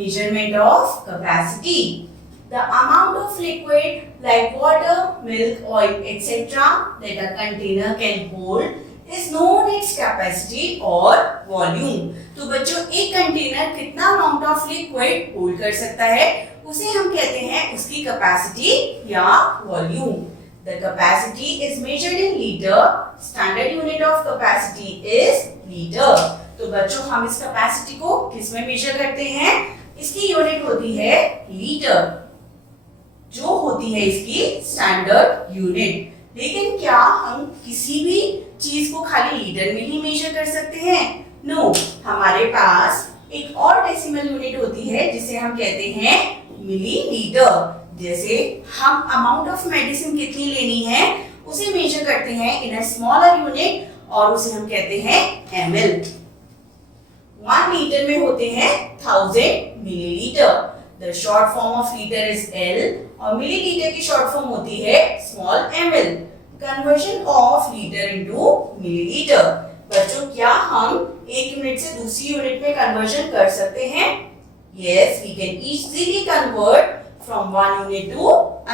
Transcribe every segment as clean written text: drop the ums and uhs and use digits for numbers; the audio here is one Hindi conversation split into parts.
measurement of capacity. The amount of liquid like water, milk, oil, etc. that a container can hold is known its capacity or volume. तो बच्चों एक कंटेनर कितना अमाउंट ऑफ लिक्विड होल्ड कर सकता है उसे हम कहते हैं उसकी कैपेसिटी या volume. The capacity is measured in liter. Standard unit of capacity is liter. तो बच्चों हम इस कैपेसिटी को किस में मेजर करते हैं? इसकी यूनिट होती है लीटर, जो होती है इसकी स्टैंडर्ड यूनिट. लेकिन क्या हम किसी भी चीज को खाली लीटर में ही मेजर कर सकते हैं? नो, हमारे पास एक और डेसिमल यूनिट होती है जिसे हम कहते हैं मिलीलीटर. जैसे हम अमाउंट ऑफ मेडिसिन कितनी लेनी है उसे मेजर करते हैं इन अ स्मॉलर यूनिट और उसे हम कहते हैं ml. 1 लीटर में होते हैं 1000 millilitre. The short form of litre is L और मिलीलीटर की शॉर्ट फॉर्म होती है small ml. Conversion of litre into millilitre. बच्चों क्या हम एक यूनिट से दूसरी यूनिट में कन्वर्जन कर सकते हैं? Yes, we can easily convert from one unit to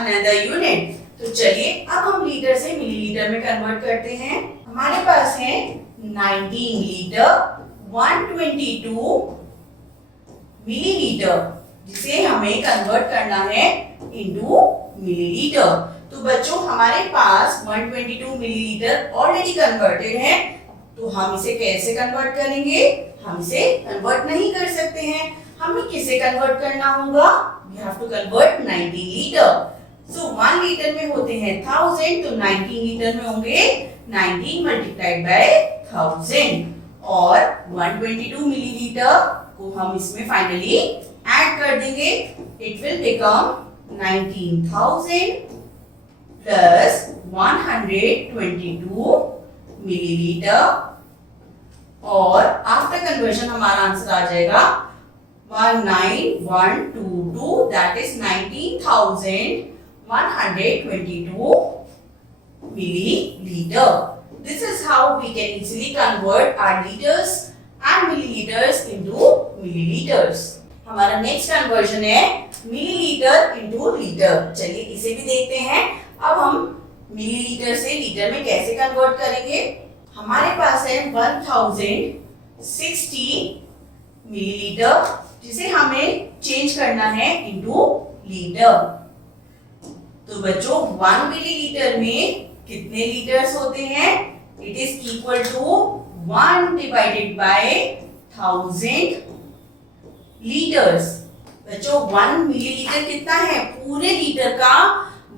another unit. तो चलिए अब हम लीटर से मिलीलीटर में कन्वर्ट करते हैं. हमारे पास है 19 लीटर 122 मिलीलीटर जिसे हमें कन्वर्ट करना है इनटू मिलीलीटर. तो बच्चों हमारे पास 122 मिलीलीटर ऑलरेडी कन्वर्टेड है. तो हम इसे कैसे कन्वर्ट करेंगे? हम इसे कन्वर्ट नहीं कर सकते हैं. हमें किसे कन्वर्ट करना होगा? We have to convert 19 litre. So 1 litre में होते हैं 1000 तो 19 लीटर में होंगे 19 multiplied by 1000 और 122 मिलीलीटर को हम इसमें फाइनली ऐड कर देंगे. It will become 19,000 plus 122 millilitre और आफ्टर कन्वर्जन हमारा आंसर आ जाएगा 19122 that is 19,122 milliliter. This is how we can easily convert our liters and milliliters into milliliters. हमारा नेक्स्ट कन्वर्जन है मिलीलीटर इनटू लीटर. चलिए इसे भी देखते हैं. अब हम मिलीलीटर से लीटर में कैसे कन्वर्ट करेंगे? हमारे पास है 1060 मिलीलीटर जिसे हमें चेंज करना है इनटू लीटर. तो बच्चों 1 मिलीलीटर में कितने लीटर्स होते हैं? It is equal to 1 divided by 1000 litres. बच्चों 1 मिलीलीटर कितना है? पूरे लीटर का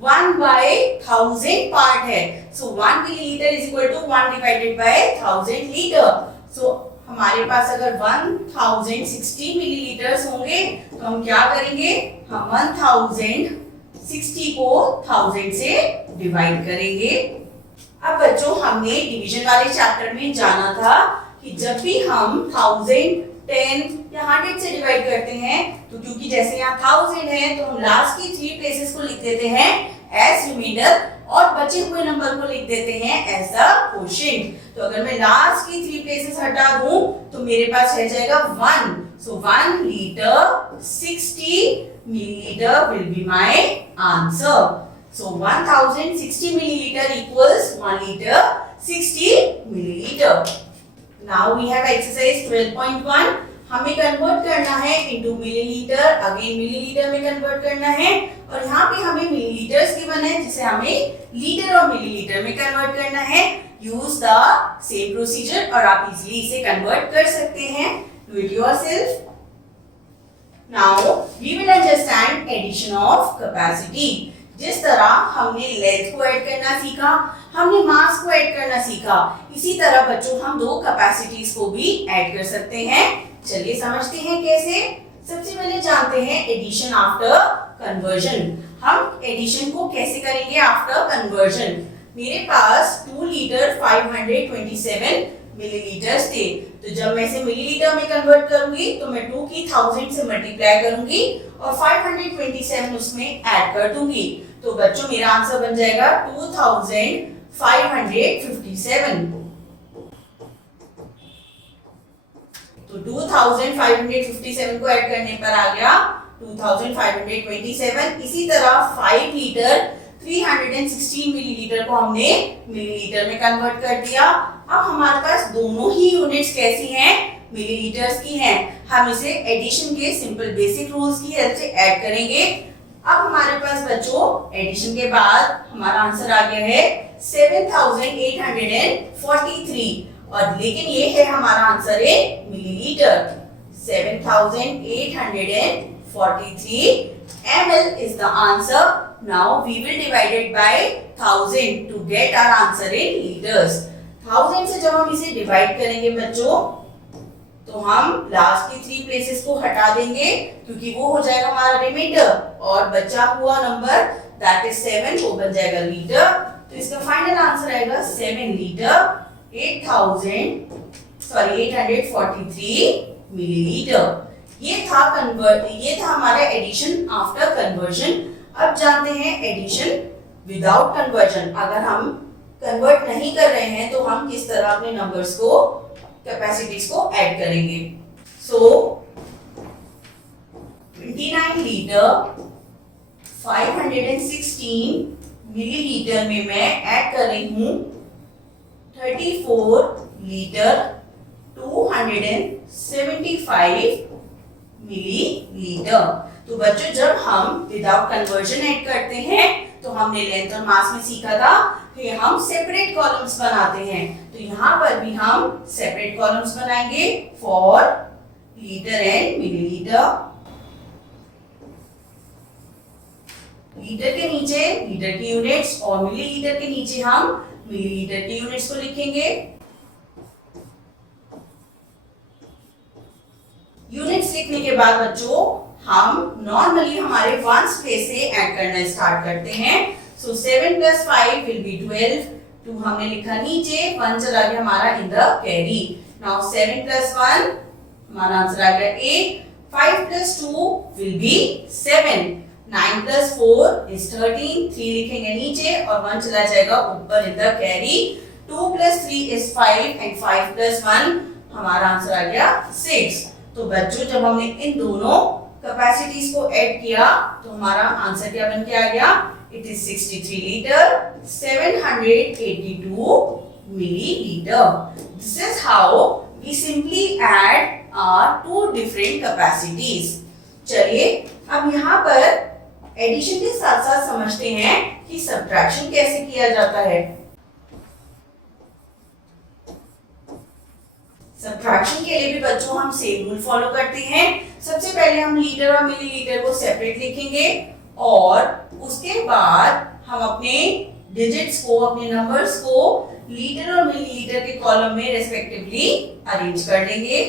1/1000 पार्ट है. So 1 millilitre is equal to 1 divided by 1000 litre. So हमारे पास अगर 1060 मिलीलीटर्स होंगे तो हम क्या करेंगे? हम 1060 को 1000 से डिवाइड करेंगे. अब बच्चों हमने डिवीजन वाले चैप्टर में जाना था कि जब भी हम 1000 10 या 100 से डिवाइड करते हैं तो क्योंकि जैसे यहाँ 1000 है तो हम लास्ट की 3 प्लेसेस को लिख देते हैं एज रिमाइंडर और बचे हुए नंबर को लिख देते हैं एज द क्वोशिएंट. तो अगर मैं लास्ट की 3 प्लेसेस हटा दूं तो मेरे पास रह जाएगा 1. सो 1 litre 60 millilitre will be my answer. So 1060 millilitre equals 1 litre 60 millilitre. Now we have exercise 12.1. हमें कन्वर्ट करना है इनटू मिलीलीटर. अगेन मिलीलीटर में कन्वर्ट करना है और यहाँ पे हमें मिलीलीटर्स गिवन है जिसे हमें लीटर और मिलीलीटर में कन्वर्ट करना है. यूज द सेम प्रोसीजर और आप इजीली इसे कन्वर्ट कर सकते हैं. Do it yourself. Now we will understand addition of capacity. जिस तरह हमने लेंथ को ऐड करना सीखा, हमने मास को ऐड करना सीखा, इसी तरह बच्चों हम दो कैपेसिटीज को भी ऐड कर सकते हैं. चलिए समझते हैं कैसे. सबसे पहले जानते हैं एडिशन आफ्टर कन्वर्जन. हम एडिशन को कैसे करेंगे आफ्टर कन्वर्जन? मेरे पास 2 लीटर 527 मिलीलीटर्स थे. तो जब मैं इसे मिलीलीटर में कन्वर्ट करूंगी तो मैं 2 की 1000 से मल्टीप्लाई करूंगी और 527 उसमें ऐड कर दूंगी. तो बच्चों मेरा आंसर बन जाएगा 2557. तो 2557 को ऐड करने पर आ गया 2527। इसी तरह 5 लीटर 316 मिलीलीटर को हमने मिलीलीटर में कन्वर्ट कर दिया। अब हमारे पास दोनों ही यूनिट्स कैसी हैं, मिलीलीटर्स की हैं। हम इसे एडिशन के सिंपल बेसिक रूल्स की हेल्प से ऐड करेंगे। अब हमारे पास बच्चों एडिशन के बाद हमारा आंसर आ गया है 7843 और लेकिन ये है हमारा आंसर है millilitre. 7843 ml is the answer. Now we will divide it by 1000 to get our answer in liters. 1000 से जब हम इसे डिवाइड करेंगे बच्चों तो हम लास्ट की 3 प्लेसेस को हटा देंगे क्योंकि वो हो जाएगा हमारा रिमाइंडर और बचा हुआ नंबर दैट इज 7 वो बन जाएगा लीटर। तो इसका फाइनल आंसर आएगा 7 लीटर 843 मिलीलीटर। ये था हमारा एडिशन आफ्टर कन्वर्जन। अब जानते हैं एडिशन विदाउट कन्वर्जन। अगर हम कन्वर्ट नहीं कर रहे हैं तो हम किस तरह अपने नंबर्स को कैपेसिटीज को ऐड करेंगे। सो 29 लीटर 516 मिलीलीटर में मैं ऐड कर रही हूं 34 लीटर 275 मिलीलीटर। तो बच्चों जब हम विदाउट कन्वर्जन ऐड करते हैं तो हमने लेंथ और मास में सीखा था कि हम सेपरेट कॉलम्स बनाते हैं। तो यहाँ पर भी हम सेपरेट कॉलम्स बनाएंगे for litre and millilitre. Litre के नीचे लीटर की यूनिट्स और मिलीलीटर के नीचे हम मिलीलीटर की यूनिट्स को लिखेंगे। यूनिट्स लिखने के बाद बच्चों हम नॉर्मली हमारे वंस प्लेस से ऐड करना स्टार्ट करते हैं। सो 7 + 5 विल बी 12। 2 हमने लिखा नीचे, 1 चला गया हमारा इन द कैरी। नाउ 7 + 1 हमारा आंसर आ गया 8। 5 + 2 विल बी 7। 9 + 4 इज 13। 3 लिखेंगे नीचे और 1 चला जाएगा ऊपर in the carry. 2 + 3 is 5 and 5 + 1 हमारा आंसर आ गया 6। तो बच्चों जब हमने इन दोनों कैपेसिटीज को ऐड किया तो हमारा आंसर क्या बन के आ गया, it is 63 litre 782 millilitre. This is how we simply add our 2 different capacities. चलिए अब यहाँ पर एडिशन के साथ साथ समझते हैं कि सब्ट्रैक्शन कैसे किया जाता है। सब्ट्रैक्शन के लिए भी बच्चों हम सेम रूल फॉलो करते हैं। सबसे पहले हम लीटर और मिलीलीटर को सेपरेट लिखेंगे और उसके बाद हम अपने डिजिट्स को, अपने नंबर्स को लीटर और मिलीलीटर के कॉलम में रेस्पेक्टिवली अरेंज कर लेंगे।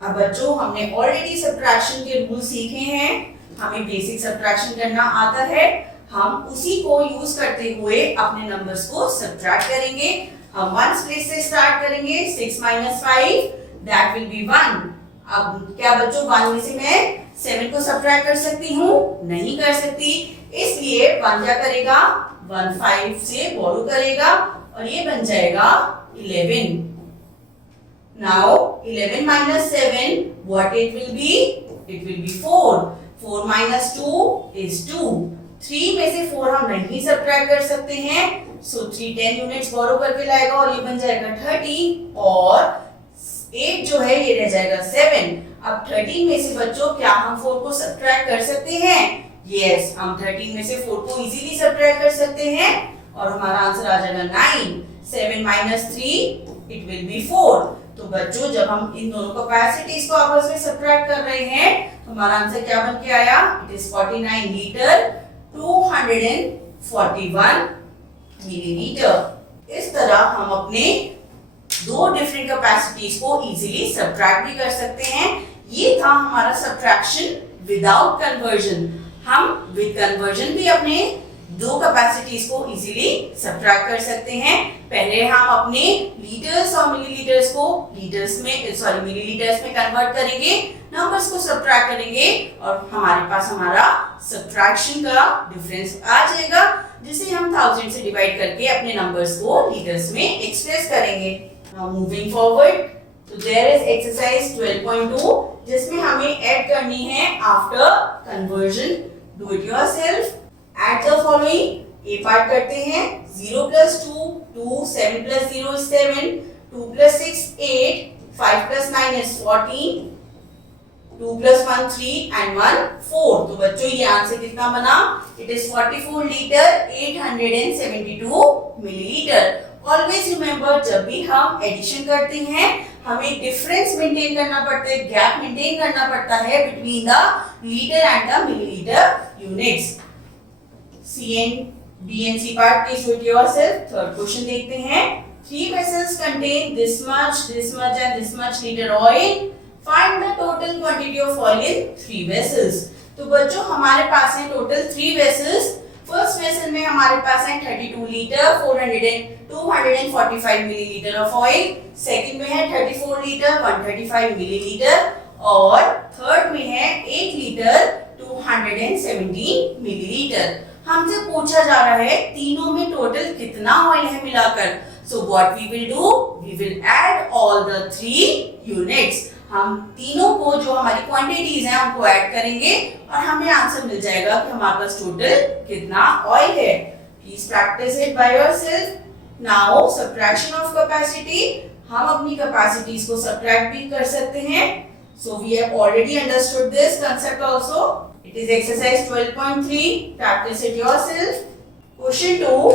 अब बच्चों हमने ऑलरेडी सब्ट्रैक्शन के रूल सीखे हैं, हमें बेसिक सब्ट्रैक्शन करना आता है। हम उसी को यूज करते हुए अपने नंबर्स को सब्ट्रैक्ट करेंगे। हम 1 प्लेस से स्टार्ट करेंगे। 6 - 5 दैट विल बी 1। अब क्या बच्चों 1 में से मैं 7 को सब्ट्रैक्ट कर सकती हूँ? नहीं कर सकती, इसलिए 1 क्या करेगा, 1 5 से बोरो करेगा और ये बन जाएगा 11। Now 11 - 7 what it will be, it will be 4। 4 - 2 is 2। 3 में से 4 हम नहीं सब्ट्रैक्ट कर सकते हैं, सो 3 10 यूनिट्स बोरो करके लाएगा और ये बन जाएगा 13 और 8 जो है ये रह जाएगा 7। अब 13 में से बच्चों क्या हम 4 को सब्ट्रैक्ट कर सकते हैं? यस, हम 13 में से 4 को इजीली सब्ट्रैक्ट कर सकते हैं और हमारा आंसर आ जाएगा 9। 7 - 3 इट विल बी 4। तो बच्चों जब हम इन दोनों कैपेसिटीज को आपस में सब्ट्रैक्ट कर रहे हैं तो हमारा आंसर क्या बन के आया, इट इज 49 लीटर 241 मिलीलीटर। इस तरह हम अपने 2 डिफरेंट कैपेसिटीज को इजीली सब्ट्रैक्ट भी कर सकते हैं। ये था हमारा सब्ट्रैक्शन विदाउट कन्वर्जन। हम विद कन्वर्जन भी अपने 2 कैपेसिटीज को इजीली सब्ट्रैक्ट कर सकते हैं। पहले हम अपने लीटर्स और मिलीलीटर्स को मिलीलीटर्स में कन्वर्ट करेंगे, नंबर्स को सब्ट्रैक्ट करेंगे और हमारे पास हमारा सब्ट्रैक्शन का डिफरेंस आ जाएगा जिसे हम 1000 से डिवाइड करके अपने नंबर्स को लीटर्स में एक्सप्रेस करेंगे। Now moving forward, so there is exercise 12.2 जिसमें हमें ऐड करनी है after conversion. Do it yourself. Add the following. A part करते हैं. 0 plus 2, 2, 7 plus 0 is 7, 2 plus 6, 8, 5 plus 9 is 14, 2 plus 1, 3 and 1, 4. तो बच्चों ये आंसर कितना बना? It is 44 liter 872 milliliter. Always remember जब भी हम एडिशन करते हैं हमें डिफरेंस मेंटेन करना पड़ता है, गैप मेंटेन करना पड़ता है between the litre and the millilitre units. CN BNC part please do it yourself. Third question देखते हैं. 3 vessels contain this much and this much liter oil. Find the total quantity of oil in 3 vessels. तो बच्चों हमारे पास है टोटल 3 vessels. फर्स्ट वेसल में हमारे पास है 32 litre 245 millilitre of oil. Second में है 34 लीटर 135 मिलीलीटर और थर्ड में है 8 लीटर 217 मिलीलीटर. हमसे पूछा जा रहा है तीनों में टोटल कितना ऑयल है मिलाकर. So what we will do, we will add all the 3 units. हम तीनों को जो हमारी क्वांटिटीज हैं उनको ऐड करेंगे और हमें आंसर मिल जाएगा कि हमारे पास टोटल कितना ऑयल है. Please practise it by yourself. Now subtraction of capacity. हम अपनी कैपेसिटीज को सब्ट्रैक्ट भी कर सकते हैं. So we have already understood this concept also. It is exercise 12.3. Practise it yourself. Question 2,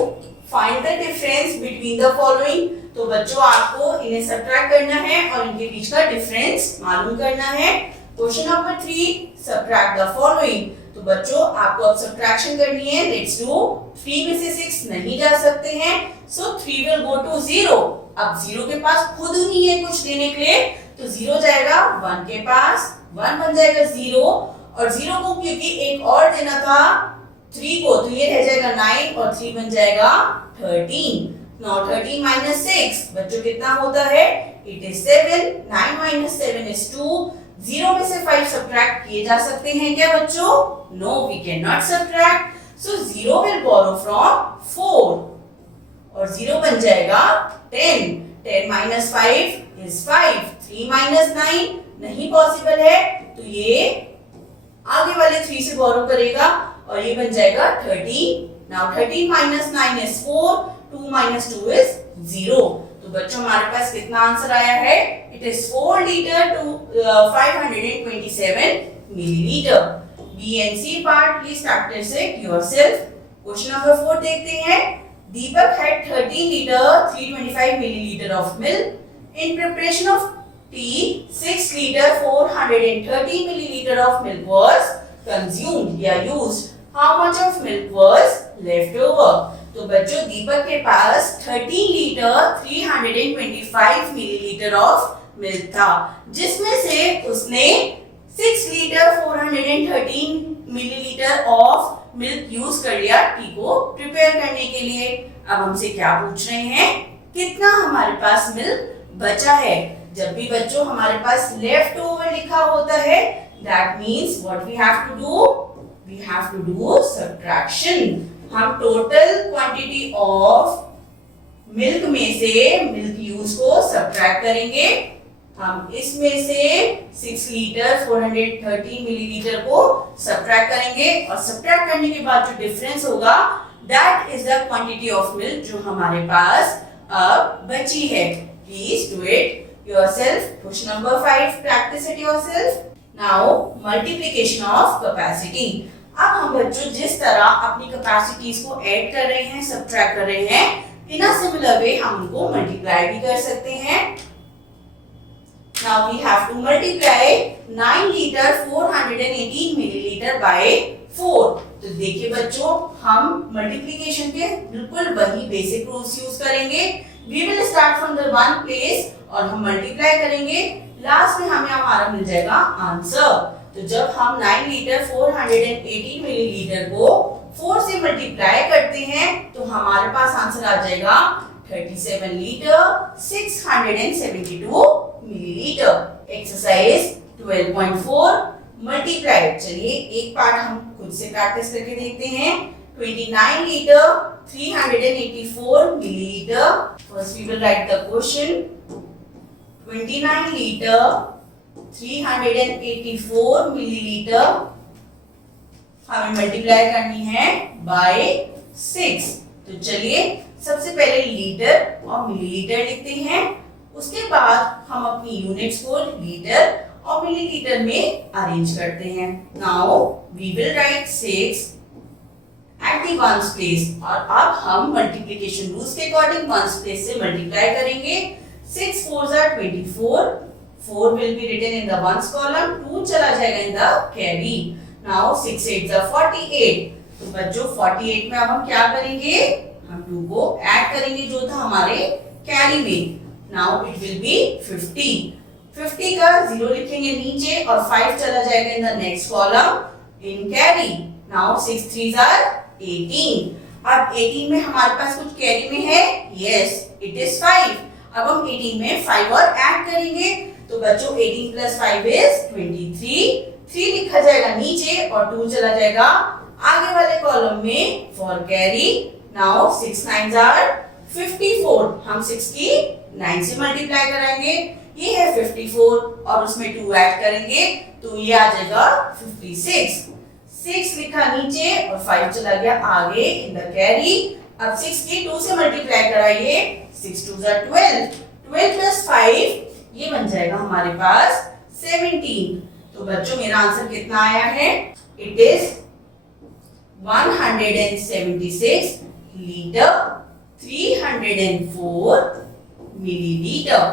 find the difference between the following. तो बच्चों आपको इन्हें सब्ट्रैक्ट करना है और इनके बीच का डिफरेंस मालूम करना है. Question number 3, subtract the following. तो बच्चों आपको अब सब्ट्रैक्शन करनी है. Let's do. 3 में से 6 नहीं जा सकते हैं, सो 3 विल गो टू 0. अब 0 के पास खुद नहीं है कुछ देने के लिए, तो 0 जाएगा 1 के पास, 1 बन जाएगा 0 और 0 को क्योंकि एक और देना था 3 को, तो ये रह जाएगा 9 और 3 बन जाएगा 13. Now 13 minus 6 बच्चों कितना होता है? It is 7. 9 minus 7 is 2. 0 में से 5 सब्ट्रैक्ट किए जा सकते हैं क्या बच्चों? No, we cannot subtract. So 0 will borrow from 4 और 0 बन जाएगा 10. 10 minus 5 is 5. 3 minus 9 नहीं पॉसिबल है, तो ये आगे वाले 3 से बोरो करेगा और ये बन जाएगा 13. Now 13 minus 9 is 4. 2 minus 2 is 0. तो बच्चों हमारे पास कितना आंसर आया है? It is 4 liter to 527 milliliter. BNC part please practice it yourself. Question number 4 देखते हैं. Deepak had 13 liter 325 milliliter of milk. In preparation of tea, 6 liter 430 milliliter of milk was consumed या used. How much of milk was left over? तो बच्चों दीपक के पास 13 लीटर 325 मिलीलीटर ऑफ मिल्क था, जिसमें से उसने 6 litre 413 millilitre of milk use कर लिया टी को प्रिपेयर करने के लिए. अब हमसे क्या पूछ रहे हैं? कितना हमारे पास मिल्क बचा है. जब भी बच्चों हमारे पास लेफ्ट ओवर लिखा होता है, that means what we have to do, we have to do subtraction. हम टोटल क्वांटिटी ऑफ मिल्क में से मिल्क यूज को सब्ट्रैक्ट करेंगे. हम इसमें से 6 लीटर 430 मिलीलीटर को सब्ट्रैक्ट करेंगे और सब्ट्रैक्ट करने के बाद जो डिफरेंस होगा that is the quantity of milk जो हमारे पास अब बची है. Please do it yourself. Question number 5, practice it yourself. Now multiplication of capacity. अब हम बच्चों जिस तरह अपनी कैपेसिटीज को ऐड कर रहे हैं, सब्ट्रैक्ट कर रहे हैं, इन अ सिमिलर वे हम उनको मल्टीप्लाई भी कर सकते हैं. Now we have to multiply 9 liter 418 milliliter by 4. तो देखिए बच्चों हम मल्टीप्लिकेशन के बिल्कुल वही बेसिक रूल्स यूज करेंगे. We will start from the one place और हम मल्टीप्लाई करेंगे. लास्ट में हमें हमारा मिल जाएगा आंसर. तो जब हम 9 लीटर 418 मिलीलीटर को 4 से मल्टीप्लाई करते हैं तो हमारे पास आंसर आ जाएगा 37 लीटर 672 मिलीलीटर. Exercise 12.4 multiply. चलिए एक पार्ट हम खुद से प्रैक्टिस करके देखते हैं. 29 litre 384 milliliter. First we will write the question. 29 litre 384 millilitre हमें मल्टीप्लाई करनी है बाय 6। तो चलिए सबसे पहले लीटर और मिलीलीटर लिखते हैं, उसके बाद हम अपनी यूनिट्स को लीटर और मिलीलीटर में अरेंज करते हैं। Now we will write 6 at the once place, और अब हम मल्टीप्लिकेशन रूल्स के अकॉर्डिंग वंस प्लेस से मल्टीप्लाई करेंगे। 6 4s are 24, 4 will be written in the ones column, 2 चला जाएगा in the carry। Now 6 8s are 48। तो बच्चों 48 में अब हम क्या करेंगे, हम 2 को ऐड करेंगे जो था हमारे कैरी में। Now it will be 50। 50 का 0 लिखेंगे नीचे और 5 चला जाएगा in the next column in carry। Now 6 3s are 18। अब 18 में हमारे पास कुछ कैरी में है, yes it is 5। अब हम 18 में 5 और ऐड करेंगे, तो बच्चों 18 प्लस 5 इज 23। 3 लिखा जाएगा नीचे और 2 चला जाएगा आगे वाले कॉलम में for carry. Now 6 9s are 54। हम 6 की 9 से मल्टीप्लाई कराएंगे, ये है 54 और उसमें 2 ऐड करेंगे तो ये आ जाएगा 56। 6 लिखा नीचे और 5 चला गया आगे इन द कैरी। अब 6 की 2 से मल्टीप्लाई कराइए, 6 2s are 12। 12 प्लस 5 ये बन जाएगा हमारे पास 17। तो बच्चों मेरा आंसर कितना आया है, it is 176 litre 304 millilitre.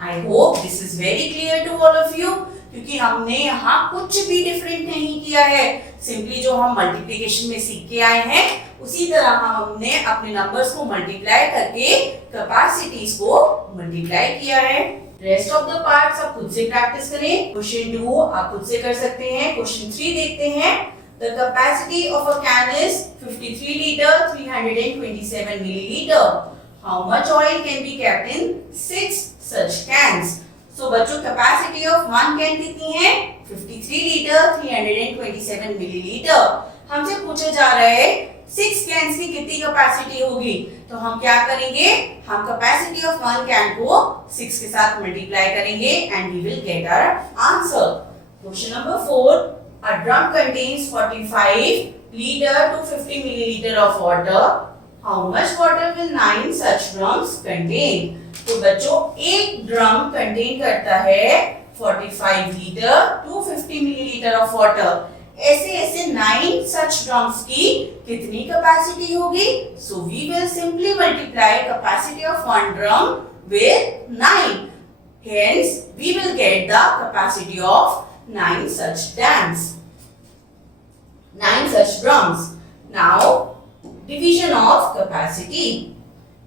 I hope this is very clear to all of you, क्योंकि हमने यहाँ कुछ भी डिफरेंट नहीं किया है, सिंपली जो हम मल्टीप्लिकेशन में सीख के आए हैं उसी तरह हमने अपने नंबर्स को मल्टीप्लाई करके कैपेसिटीज को मल्टीप्लाई किया है। रेस्ट ऑफ द पार्ट्स आप खुद से प्रैक्टिस करें। क्वेश्चन 2 आप खुद से कर सकते हैं। क्वेश्चन 3 देखते हैं। The capacity of a can is 53 litre 327 millilitre. How much oil can be kept in 6 such cans. So बच्चों कैपेसिटी ऑफ वन कैन कितनी है, 53 लीटर 327 मिलीलीटर। हमसे पूछा जा रहा है 6 कैन्स की कितनी कैपेसिटी होगी, तो हम क्या करेंगे, हम कैपेसिटी ऑफ वन कैन को 6 के साथ मल्टीप्लाई करेंगे and we will get our answer. Question number 4, a drum contains 45 litre two 50 millilitre of water. How much water will 9 such drums contain. तो बच्चों एक ड्रम कंटेन करता है 45 litre two 50 millilitre of water. ऐसे ऐसे 9 सच ड्रम्स की कितनी कैपेसिटी होगी, so we will simply multiply capacity of one drum with 9, hence we will get the capacity of 9 such dams, 9 such drums। now division of capacity,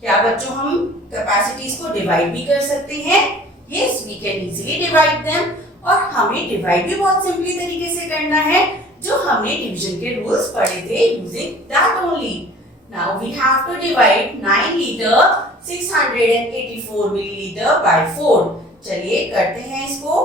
क्या बच्चों हम कैपेसिटीज को डिवाइड भी कर सकते हैं, yes we can easily divide them, और हमें डिवाइड भी बहुत सिंपली तरीके से करना है जो हमने डिवीजन के रूल्स पढ़े थे using that only. Now we have to divide 9 litre 684 millilitre by 4। चलिए करते हैं इसको।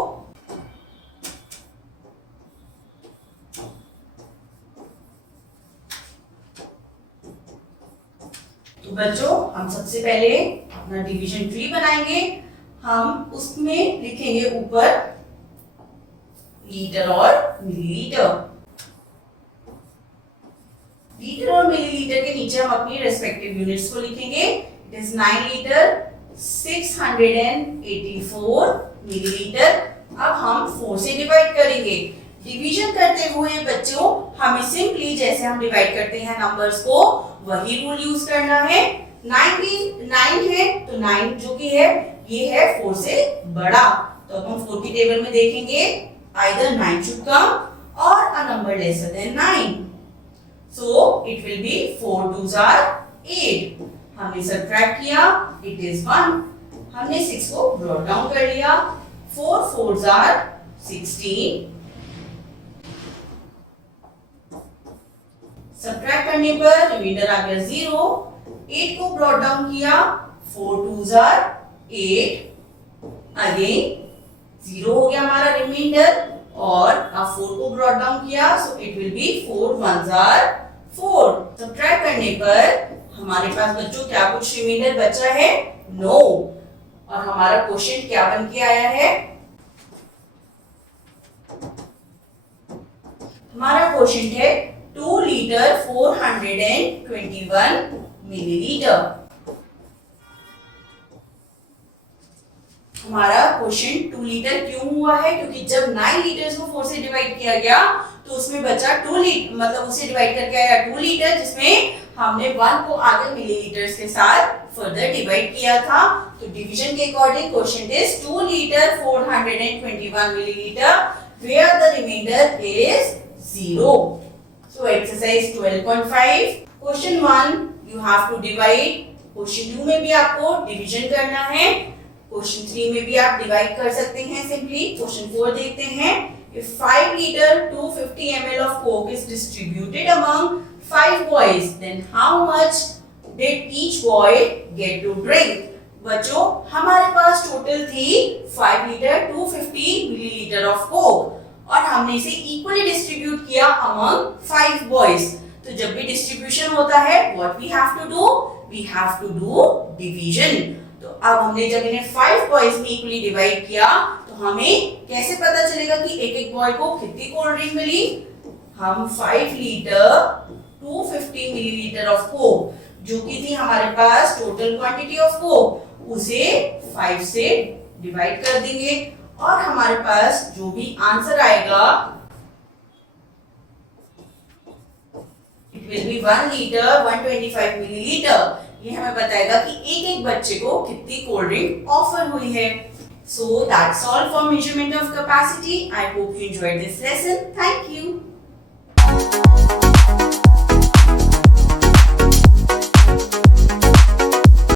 तो बच्चों हम सबसे पहले अपना डिवीजन ट्री बनाएंगे। हम उसमें लिखेंगे ऊपर लीटर और मिलीलीटर। लीटर और मिलीलीटर के नीचे हम अपनी रेस्पेक्टिव यूनिट्स को लिखेंगे। It is 9 litre 684 millilitre. अब हम 4 से डिवाइड करेंगे। डिवीजन करते हुए बच्चों हमें सिंपली जैसे हम डिवाइड करते हैं नंबर्स को वही रूल यूज करना है। 9 है तो 9 जो कि है ये है 4 से बड़ा, तो अब हम 4 की टेबल में देखेंगे either 9 should come or a number lesser than 9, so it will be 4 2s are 8। हमने सब्ट्रैक्ट किया, it is 1। हमने 6 को ब्रॉट डाउन कर लिया, 4 4s are 16। सब्ट्रैक्ट करने पर रिमाइंडर आ गया 0। 8 को ब्रॉट डाउन किया, 4 2s are 8। अगेन 0 हो गया हमारा रिमाइंडर, और अब 4 को ब्रॉट डाउन किया, so it will be 4 1s are 4। Subtract करने पर हमारे पास बच्चों क्या कुछ रिमाइंडर बचा है, नो। और हमारा क्वेश्चन क्या बन के आया है? हमारा क्वेश्चन है 2 लीटर 421 मिलीलीटर। हमारा क्वेश्चन 2 लीटर क्यों हुआ है? क्योंकि जब 9 लीटर्स को 4 से डिवाइड किया गया तो उसमें बचा 2 लीटर, मतलब उसे डिवाइड करके आया 2 लीटर, जिसमें हमने 1 को आगे मिलीलीटर्स के साथ फर्दर डिवाइड किया था। तो डिवीजन के according question is 2 litre 421 millilitre where the remainder is 0. So exercise 12.5 question 1 you have to divide. Question 2 में भी आपको डिवीजन करना है, क्वेश्चन 3 में भी आप डिवाइड कर सकते हैं सिंपली। क्वेश्चन 4 देखते हैं। If 5 liter 250 ml of coke is distributed among 5 boys, then how much did each boy get to drink? बच्चों, हमारे पास टोटल थी 5 लीटर 250 मिलीलीटर ऑफ कोक और हमने इसे इक्वली डिस्ट्रीब्यूट किया अमंग 5 बॉयज। तो जब भी डिस्ट्रीब्यूशन होता है what we have to do? We have to do division. तो अब हमने जब इन्हें 5 बॉयज में इक्वली डिवाइड किया तो हमें कैसे पता चलेगा कि एक एक बॉय को कितनी कोल्ड ड्रिंक मिली? हम 5 लीटर 250 मिलीलीटर ऑफ कोक जो कि थी हमारे पास टोटल क्वांटिटी ऑफ कोक, उसे 5 से डिवाइड कर देंगे और हमारे पास जो भी आंसर आएगा it will be 1 litre 125 millilitre. ये हमें बताएगा कि एक एक बच्चे को कितनी कोल्ड ड्रिंक ऑफर हुई है। So that's all for measurement of capacity. I hope you enjoyed this lesson. Thank you.